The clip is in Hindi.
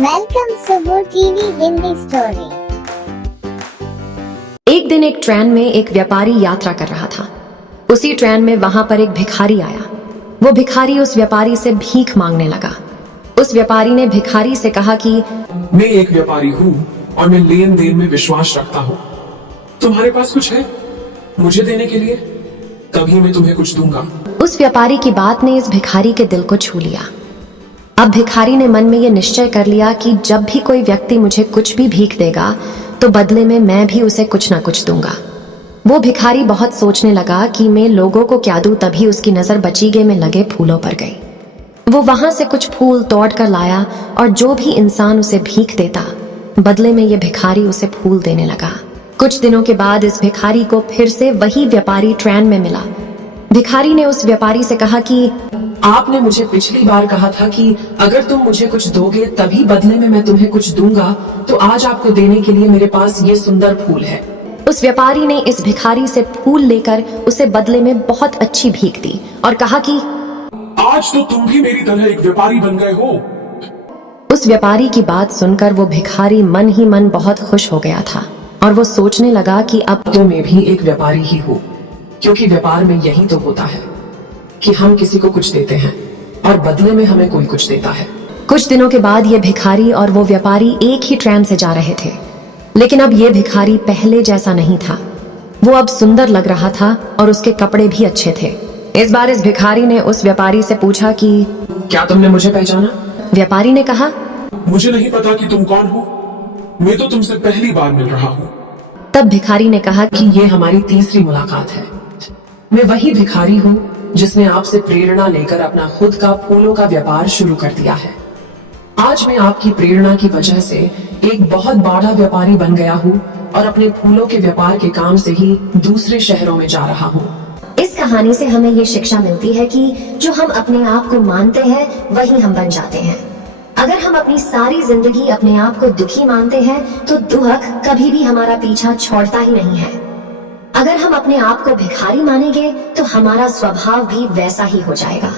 वेलकम सुबह टीवी हिंदी स्टोरी। एक दिन एक ट्रेन में एक व्यापारी यात्रा कर रहा था। उसी ट्रेन में वहां पर एक भिखारी आया। वो भिखारी उस व्यापारी से भीख मांगने लगा। उस व्यापारी ने भिखारी से कहा कि मैं एक व्यापारी हूँ और मैं लेन देन में विश्वास रखता हूँ। तुम्हारे पास कुछ है मुझे देने के लिए? तभी मैं तुम्हें कुछ दूंगा। उस व्यापारी की बात ने इस भिखारी के दिल को छू लिया। अब भिखारी ने मन में यह निश्चय कर लिया कि जब भी कोई व्यक्ति मुझे कुछ भी भीख देगा तो बदले में मैं भी उसे कुछ ना कुछ दूंगा। वो भिखारी बहुत सोचने लगा कि मैं लोगों को क्या दूं, तभी उसकी नजर बचीगे में लगे फूलों पर गई। वो वहां से कुछ फूल तोड़ कर लाया और जो भी इंसान उसे भीख देता बदले में ये भिखारी उसे फूल देने लगा। कुछ दिनों के बाद इस भिखारी को फिर से वही व्यापारी ट्रेन में मिला। भिखारी ने उस व्यापारी से कहा कि आपने मुझे पिछली बार कहा था कि अगर तुम मुझे कुछ दोगे तभी बदले में मैं तुम्हें कुछ दूंगा, तो आज आपको देने के लिए मेरे पास ये सुंदर फूल है। उस व्यापारी ने इस भिखारी से फूल लेकर उसे बदले में बहुत अच्छी भीख दी और कहा कि आज तो तुम भी मेरी तरह एक व्यापारी बन गए हो। उस व्यापारी की बात सुनकर वो भिखारी मन ही मन बहुत खुश हो गया था और वो सोचने लगा कि अब तो मैं भी एक व्यापारी ही हूँ, क्योंकि व्यापार में यही तो होता है कि हम किसी को कुछ देते हैं और बदले में हमें कोई कुछ देता है। कुछ दिनों के बाद ये भिखारी और वो व्यापारी एक ही ट्रेन से जा रहे थे, लेकिन अब ये भिखारी पहले जैसा नहीं था। वो अब सुंदर लग रहा था और उसके कपड़े भी अच्छे थे। इस बार इस भिखारी ने उस व्यापारी से पूछा कि क्या तुमने मुझे पहचाना? व्यापारी ने कहा, मुझे नहीं पता कि तुम कौन हो, मैं तो तुमसे पहली बार मिल रहा हूँ। तब भिखारी ने कहा कि ये हमारी तीसरी मुलाकात है। मैं वही भिखारी हूँ जिसने आपसे प्रेरणा लेकर अपना खुद का फूलों का व्यापार शुरू कर दिया है। आज मैं आपकी प्रेरणा की वजह से एक बहुत बड़ा व्यापारी बन गया हूँ और अपने फूलों के व्यापार के काम से ही दूसरे शहरों में जा रहा हूँ। इस कहानी से हमें ये शिक्षा मिलती है कि जो हम अपने आप को मानते हैं वही हम बन जाते हैं। अगर हम अपनी सारी जिंदगी अपने आप को दुखी मानते हैं तो दुख कभी भी हमारा पीछा छोड़ता ही नहीं है। अगर हम अपने आप को भिखारी मानेंगे तो हमारा स्वभाव भी वैसा ही हो जाएगा।